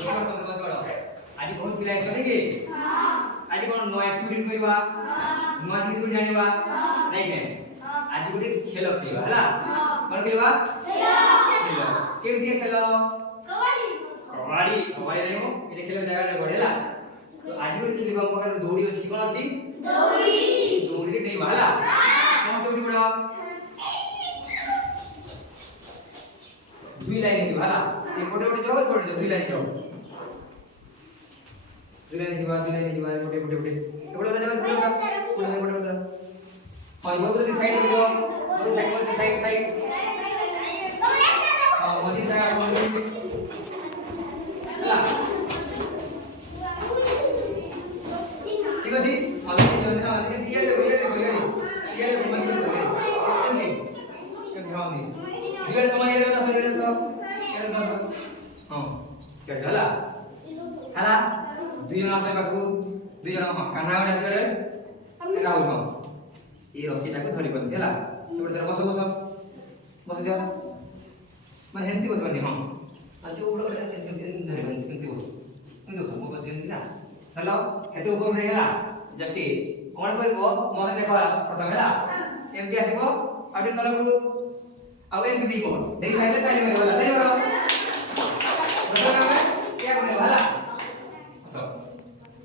आज बहुत पिला है कि आज कोन नो एक्टिविटी करबा नुआ जिनिस गुडी जानिबा नहीं के आज गुडी खेल खेलबा हला कोन खेलबा खेल केम दिए खेल कबड्डी कबड्डी रे मो एटे खेल जगह रे बढेला तो आज गुडी खेलबा मो पाखर दौड़ी अछि कोन अछि दौड़ी रे डेइबा हला कोन दौड़ी बडा दुई लाइन है हला ए मोटे मोटे जाओ पड़ जाओ दुई लाइन जाओ दुई लाइन जीवा मोटे मोटे मोटे एबडा जाओ एबडा हां ये बोल साइड में जाओ साइड साइड हां मोटी जगह मोटी हला ठीक अछि आगे जो है आगे क्लियर है मत केम ध्यान दे दुई समय रे सब हां सेट हला हला दुई जन आसे बाकू दुई जन कान्हा उडा सेडे राहुल हां ए रस्सी टाको धरि पन हला सेबडे तर बस दिया माने हेंती बस बनी हां आज उडो धरि पन हेंती बस मो बस हेंती ना हला हेते ऊपर नहीं हला जस्ट कोन कहबो मोहे देखो प्रथम हला एमती आसीबो आटे तलकू अब एक नहीं को नहीं साइले ताली में बोला नहीं बोलो मतलब में क्या बोले वाला सब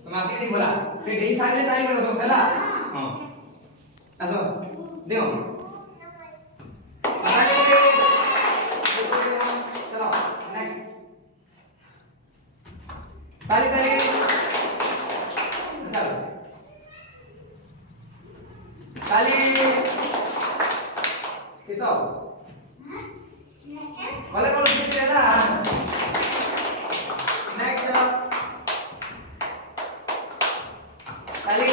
तो मासी नहीं बोला से नहीं साइले ताली में सब चला हां ऐसा देखो आगे चलो नेक्स्ट ताली ताली चलो ताली किसो वाले कौन जीत है ना नेक्स्ट ताली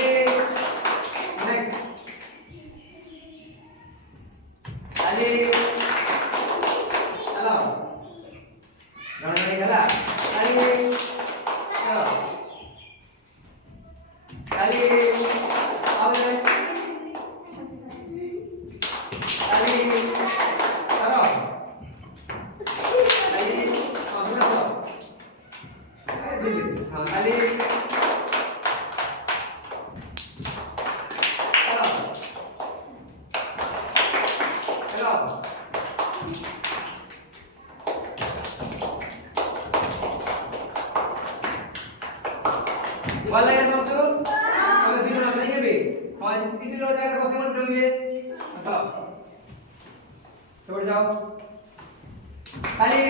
नेक्स्ट ताली चलो गाना खेला ताली चलो ताली आओ ताली चलो हाँ ताली चलो चलो वाला ये सब तो हमें दिन रात नहीं भी और इतनी लोग जाकर कौन से मन डूबे अच्छा छोड़ जाओ ताली